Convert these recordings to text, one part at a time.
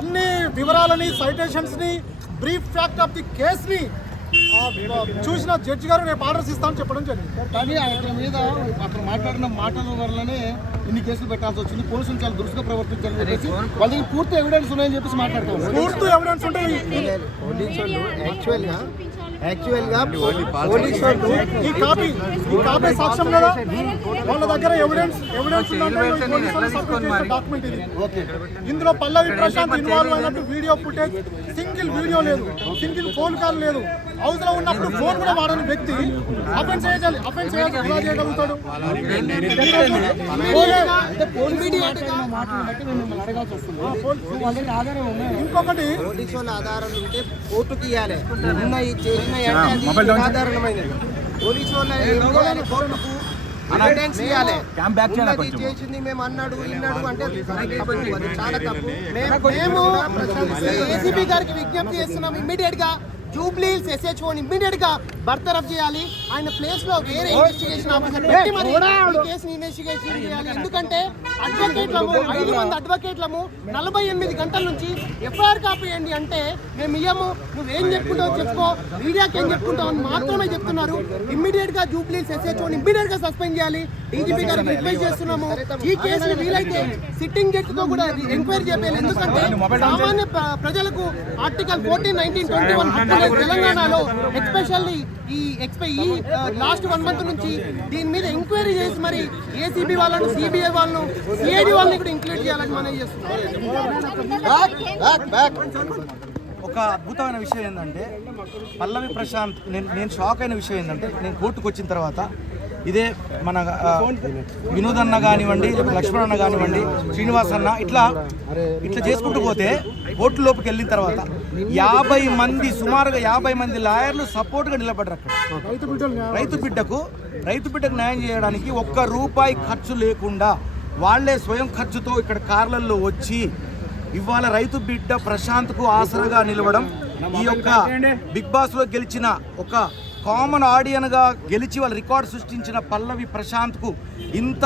అన్ని వివరాలని సైటేషన్స్ని brief fact of the కేస్ని చూసిన జడ్జి గారు రేపు ఆర్డర్స్ ఇస్తామని చెప్పడం జరిగింది. కానీ అతని మీద అతను మాట్లాడిన మాటల వల్లనే ఇన్ని కేసులు పెట్టాల్సి వచ్చింది. పోలీసులు చాలా దురుసుగా ప్రవర్తించాలని చెప్పేసి వాళ్ళ దగ్గర పూర్తి ఎవిడెన్స్ ఉన్నాయని చెప్పేసి మాట్లాడుతున్నారు. పూర్తి ఎవిడెన్స్ ఉంటే యాక్చువల్గా పోలీసు వాళ్ళు ఈ కాపీ సాక్ష్యం కదా, వాళ్ళ దగ్గర ఎవిడెన్స్ డాక్యుమెంట్ ఇది. ఇందులో పల్లవి ప్రశాంత్ ఇన్వాల్వ్ అయినట్టు వీడియో ఫుటేజ్, సింగిల్ వీడియో లేదు, సింగిల్ ఫోన్ కాల్ లేదు. హౌస్ లో ఉన్నప్పుడు ఫోన్ కూడా వాడని వ్యక్తి అఫెన్స్ చేయాలి, ఎలా చేయగలుగుతాడు? ఇంకొకటి పోలీసు వాళ్ళ ఆధారాలు ఉంటే కోర్టుకి ఇవ్వాలి. ఉన్నాయి చేసిన ఆధారమైనది పోలీసు వాళ్ళ కోర్టుకు ఎవిడెన్స్ ఇవ్వాలి. చేసింది మేము అన్నాడు ఇన్నాడు అంటే అది చాలా తప్పు. మేము ఏసీబీ గారికి విజ్ఞప్తి చేస్తున్నాం, ఇమ్మీడియట్ గా జూబ్లీ హిల్స్ SHO ఇమ్మీడియట్ గా బర్తరఫ్ చేయాలి. ఆయన ప్లేస్ లో వేరే ఇన్వెస్టిగేషన్ ఆఫీసర్ పెట్టి మరి ఈ కేసుని ఇన్వెస్టిగేషన్ చేయాలి. ఎందుకంటే అడ్వకేట్లము 5 మంది అడ్వకేట్లము 48 గంటల నుంచి FIR కాపీ ఇవ్వండి అంటే మేము ఇయ్యము, నువ్వేం చెప్పుకుంటావు చెప్పుకో, మీడియాకి ఏం చెప్పుకుంటావు అని మాత్రమే చెప్తున్నారు. ఇమ్మీడియట్ గా జూబ్లీ హిల్స్ SHO ఇమ్మీడియట్ గా సస్పెండ్ చేయాలి. DGP గారికి రిక్వెస్ట్ చేస్తున్నాము, ఈ కేసుని వీలైతే సిట్టింగ్ జడ్జి తో కూడా ఎంక్వైరీ చేయాలి. ఎందుకంటే సామాన్య ప్రజలకు ఆర్టికల్ 14, 19, 21 తెలంగాణలో ఎస్పెషల్లీ ఈ లాస్ట్ 1 మంత్ నుంచి దీని మీద ఎంక్వైరీ చేసి మరి ఏసీబీ వాళ్ళను, సిబిఐ వాళ్ళను, సిఐడి వాళ్ళని కూడా ఇంక్లూడ్ చేయాలని మనం చేస్తున్నాం. ఒక అద్భుతమైన విషయం ఏంటంటే పల్లవి ప్రశాంత్, నేను షాక్ అయిన విషయం ఏంటంటే నేను కోర్టుకు వచ్చిన తర్వాత ఇదే మన వినోద్ అన్న కానివ్వండి, లక్ష్మణ్ అన్న కానివ్వండి, శ్రీనివాస్ అన్న ఇట్లా చేసుకుంటూ పోతే కోర్టు లోపుకి వెళ్ళిన తర్వాత 50 మంది సుమారుగా 50 మంది లాయర్లు సపోర్ట్గా నిలబడ్డారు అక్కడ. రైతు బిడ్డకు న్యాయం చేయడానికి ₹1 ఖర్చు లేకుండా వాళ్లే స్వయం ఖర్చుతో ఇక్కడ కార్లలో వచ్చి ఇవాళ రైతు బిడ్డ ప్రశాంత్కు ఆసరగా నిలవడం, ఈ యొక్క బిగ్ బాస్లో గెలిచిన ఒక కామన్ ఆడియన్గా గెలిచి వాళ్ళ రికార్డు సృష్టించిన పల్లవి ప్రశాంత్కు ఇంత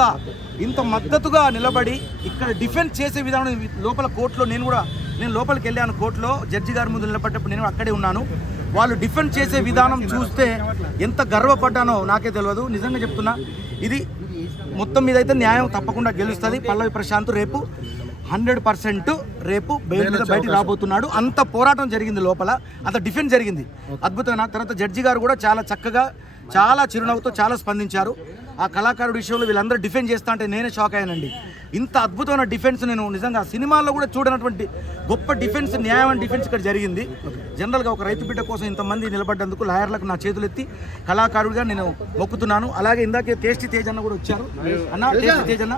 మద్దతుగా నిలబడి ఇక్కడ డిఫెన్స్ చేసే విధానం లోపల కోర్టులో నేను లోపలికి వెళ్ళాను. కోర్టులో జడ్జి గారి ముందు నిలబడ్డప్పుడు నేను అక్కడే ఉన్నాను. వాళ్ళు డిఫెండ్ చేసే విధానం చూస్తే ఎంత గర్వపడ్డానో నాకే తెలియదు. నిజంగా చెప్తున్నా, ఇది మొత్తం మీద అయితే న్యాయం తప్పకుండా గెలుస్తుంది. పల్లవి ప్రశాంత్ రేపు 100% రేపు బయటికి రాబోతున్నాడు. అంత పోరాటం జరిగింది లోపల, అంత డిఫెన్స్ జరిగింది అద్భుతమైన. తర్వాత జడ్జి గారు కూడా చాలా చక్కగా, చాలా చిరునవ్వుతో చాలా స్పందించారు. ఆ కళాకారుడి విషయంలో వీళ్ళందరూ డిఫెన్స్ చేస్తా అంటే నేనే షాక్ అయ్యానండి. ఇంత అద్భుతమైన డిఫెన్స్ నేను నిజంగా సినిమాల్లో కూడా చూడనటువంటి గొప్ప డిఫెన్స్, న్యాయం అండ్ డిఫెన్స్ ఇక్కడ జరిగింది. జనరల్గా ఒక రైతు బిడ్డ కోసం ఇంతమంది నిలబడ్డందుకు లాయర్లకు నా చేతులెత్తి కళాకారుడిగా నేను మొక్కుతున్నాను. అలాగే ఇందాకే టేస్టీ తేజ్ అన్న కూడా వచ్చారు. అన్న టేస్టీ తేజ్ అన్న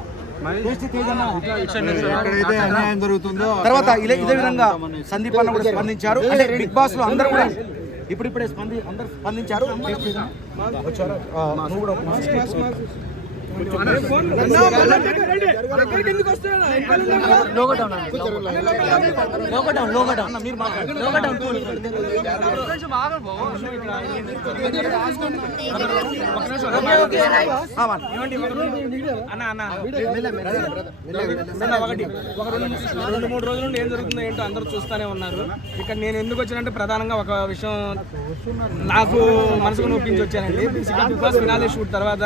అన్యాయం జరుగుతుందో తర్వాత ఇదే విధంగా సందీప్ అన్న కూడా స్పందించారు. అంటే బిగ్ బాస్ లో అందరూ కూడా ఇప్పుడిప్పుడే అందరు స్పందించారు. వచ్చారు నువ్వు కూడా ఒక 2-3 రోజుల నుండి ఏం జరుగుతుందో ఏంటో అందరూ చూస్తూనే ఉన్నారు. ఇక్కడ నేను ఎందుకు వచ్చానంటే ప్రధానంగా ఒక విషయం నాకు మనసుకు నొప్పించి వచ్చానండి. బేసిక్గా బిగ్ బాస్ ఫినాలే షూట్ తర్వాత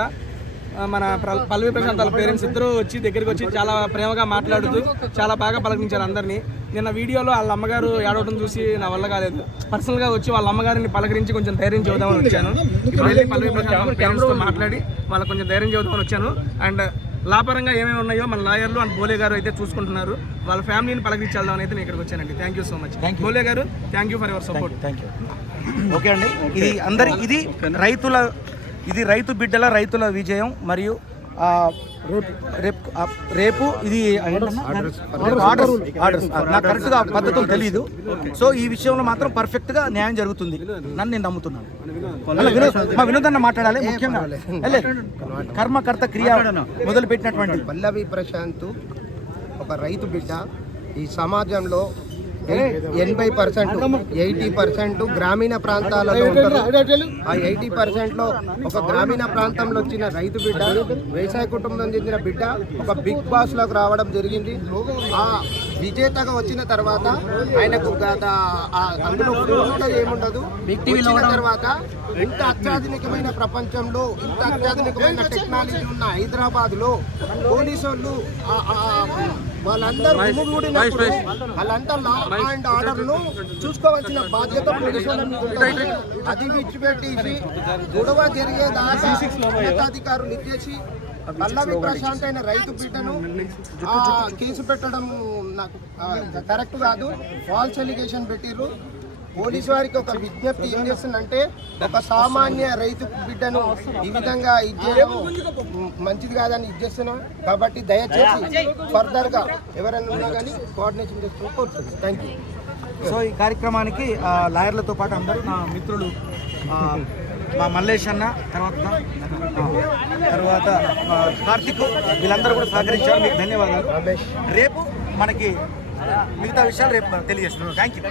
మన పల్లవి ప్రశాంత్ వాళ్ళ పేరెంట్స్ ఇద్దరు దగ్గరికి వచ్చి చాలా ప్రేమగా మాట్లాడుతూ చాలా బాగా పలకరించారు అందరినీ. నిన్న వీడియోలో వాళ్ళ అమ్మగారు ఏడవడం చూసి నా వల్ల కాలేదు. పర్సనల్గా వచ్చి వాళ్ళ అమ్మగారిని పలకరించి కొంచెం ధైర్యం చెబుదామని వచ్చాను. వెళ్ళి పల్లవి ప్రశాంత్ పేరెంట్స్తో మాట్లాడి వాళ్ళకి కొంచెం ధైర్యం చెబుదామని వచ్చాను. అండ్ లాపరంగా ఏమేమి ఉన్నాయో మన లాయర్లు అండ్ బోలే గారు అయితే చూసుకుంటున్నారు. వాళ్ళ ఫ్యామిలీని పలకరించేద్దామని అయితే నేను ఇక్కడికి వచ్చానండి. థ్యాంక్ యూ సో మచ్ బోలే గారు, thank you for your support. Thank you. Okay అండి, ఇది రైతు బిడ్డల రైతుల విజయం. మరియు రేపు ఇది ఆర్డర్స్ నాకు కరెక్ట్గా పద్ధతులు తెలియదు. సో ఈ విషయంలో మాత్రం పర్ఫెక్ట్గా న్యాయం జరుగుతుంది నన్ను నేను నమ్ముతున్నాను. మా వినోదన్న మాట్లాడాలి. ముఖ్యంగా కర్మకర్త క్రియ మొదలుపెట్టినటువంటి పల్లవి ప్రశాంత్ ఒక రైతు బిడ్డ. ఈ సమాజంలో 80%, 80% గ్రామీణ ప్రాంతాలలో ఉంటారు. ఆ 80%లో ఒక గ్రామీణ ప్రాంతంలో వచ్చిన రైతు బిడ్డ, వ్యవసాయ కుటుంబం చెందిన బిడ్డ ఒక బిగ్ బాస్ లోకి రావడం జరిగింది. ఆ విజేతగా వచ్చిన తర్వాత ఆయనకు అందులో ఫోన్ కూడా ఏముండదు. వచ్చిన తర్వాత ఇంత అత్యాధునికమైన ప్రపంచంలో ఇంత అత్యాధునికమైన టెక్నాలజీ ఉన్న హైదరాబాద్లో పోలీసు వాళ్ళు వాళ్ళందరూ గుమిగూడినప్పుడు వాళ్ళంతా లా అండ్ ఆర్డర్ను చూసుకోవాల్సిన బాధ్యత పోలీసు వాళ్ళ మీద ఉంటుంది. అది విడిచిపెట్టేసి గొడవ జరిగేదాకా ఉన్నతాధికారులు ఇచ్చేసి పల్లవి ప్రశాంత్ అయిన రైతు బిడ్డను కేసు పెట్టడం నాకు కరెక్ట్ కాదు. ఫాల్స్ ఎలిగేషన్ పెట్టిర్రు. పోలీసు వారికి ఒక విజ్ఞప్తి ఏం చేస్తుందంటే, ఒక సామాన్య రైతు బిడ్డను ఈ విధంగా ఇచ్చేయడం మంచిది కాదని ఇచ్చేస్తున్నాం. కాబట్టి దయచేసి ఫర్దర్గా ఎవరైనా ఉన్నా కానీ కోఆర్డినేషన్ చేస్తూ కోరుతుంది. Thank you. సో ఈ కార్యక్రమానికి లాయర్లతో పాటు అందరూ నా మిత్రులు మా మల్లేష్ అన్న, తర్వాత కార్తిక్, వీళ్ళందరూ కూడా సహకరించారు. మీకు ధన్యవాదాలు. రేపు మనకి మిగతా విషయాలు రేపు తెలియజేస్తున్నాను. Thank you.